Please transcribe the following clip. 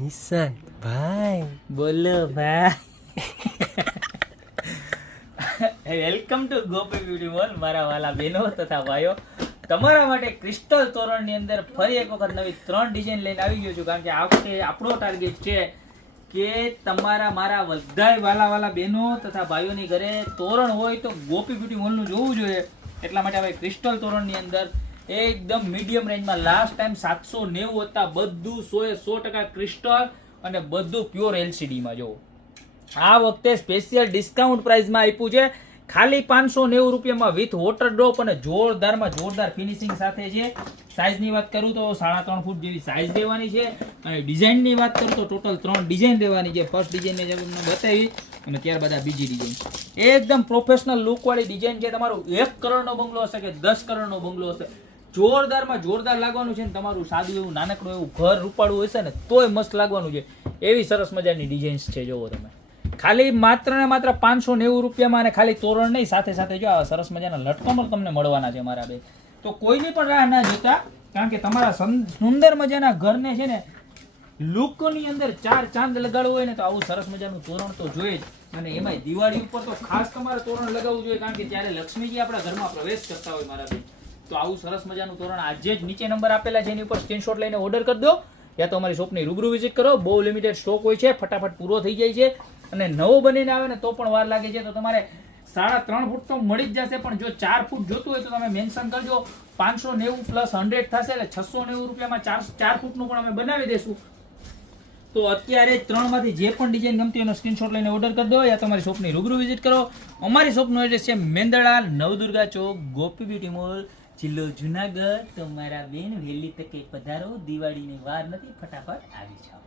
નિશાંત ભાઈ બોલો ભાઈ welcome to Gopi beauty mall મારા વાલા બહેનો તથા ભાઈઓ તમારા માટે ક્રિસ્ટલ તોરણની અંદર ફરી એક વખત નવી 3 ડિઝાઇન લઈને આવી ગયો છું કારણ કે આ વખતે આપણો ટાર્ગેટ છે કે તમારા મારા બધાય વાલા બહેનો તથા ભાઈઓની ઘરે તોરણ હોય તો ગોપી બ્યુટી મોલનું જોવું જોઈએ એટલા માટે હવે ક્રિસ્ટલ તોરણની અંદર એકદમ મીડિયમ રેન્જમાં લાસ્ટ ટાઈમ 790 હતા બધું 100% ક્રિસ્ટલ અને બધું પ્યોર એલસીડીમાં જોવો આ વખતે સ્પેશિયલ ડિસ્કાઉન્ટ પ્રાઇસમાં આપ્યું છે ખાલી 590 રૂપિયામાં વિથ વોટર ડ્રોપ અને જોરદારમાં જોરદાર ફિનિશિંગ સાથે છે સાઇઝની વાત કરું તો 3.5 ફૂટ જેવી સાઇઝ રહેવાની છે અને ડિઝાઇનની વાત કરું તો ટોટલ 3 ડિઝાઇન રહેવાની છે ફર્સ્ટ ડિઝાઇનને જે તમને બતાવી અને ત્યારબાદ આ બીજી ડિઝાઇન એકદમ પ્રોફેશનલ લુકવાળી ડિઝાઇન છે તમારું 1 કરોડનો બંગલો હશે કે 10 કરોડનો બંગલો હશે જોરદારમાં જોરદાર લાગવાનું છે ને તમારું સાદું એવું નાનકડું એવું ઘર રૂપાળું હશે ને તોય મસ્ત લાગવાનું છે એવી સરસ મજાની ડિઝાઇન્સ છે જોવો તમે ખાલી માત્ર ને માત્ર 590 રૂપિયામાં અને ખાલી તોરણ નહીં સાથે સાથે જો આવા સરસ મજાના લટકમર તમને મળવાના છે મારા બે તો કોઈની પણ રાહ ના જોતા કારણ કે તમારા સુંદર મજાના ઘરને છે ને લુકની અંદર 4 ચાંદ લગાડવું હોય ને તો આવું સરસ મજાનું તોરણ તો જોઈએ જ અને એમાંય દિવાળી ઉપર તો ખાસ તમારે તોરણ લગાવવું જોઈએ કારણ કે ત્યારે લક્ષ્મીજી આપણા ઘરમાં પ્રવેશ કરતા હોય મારા બે તો આવું સરસ મજાનું તોરણ આજે જ નીચે નંબર આપેલા છે એની ઉપર સ્ક્રીનશોટ લઈને ઓર્ડર કરી દો યા તો અમારી શોપની રૂબરૂ વિઝિટ કરો બહુ લિમિટેડ સ્ટોક હોય છે ફટાફટ પૂરો થઈ જાય છે અને નવો બનીને આવે ને તો પણ વાર લાગે છે તો તમારે 3.5 ફૂટ તો મળી જ જશે પણ જો 4 ફૂટ જોતું હોય તો તમે મેન્શન કરજો 590 પ્લસ 100 થશે એટલે 690 રૂપિયામાં 4 ફૂટનું પણ અમે બનાવી દઈશું તો અત્યારે 3 માંથી જે પણ ડિઝાઇન ગમતી હોય એનો સ્ક્રીનશોટ લઈને ઓર્ડર કરી દો યા તમારી શોપની રૂબરૂ વિઝિટ કરો અમારી શોપનું એડ્રેસ છે મેંદરડા નવદુર્ગા ચોક ગોપી બ્યુટી મોલ જિલ્લો જુનાગઢ તો મારા બેન વહેલી તકે પધારો દિવાળીની વાર નથી ફટાફટ આવી જાઓ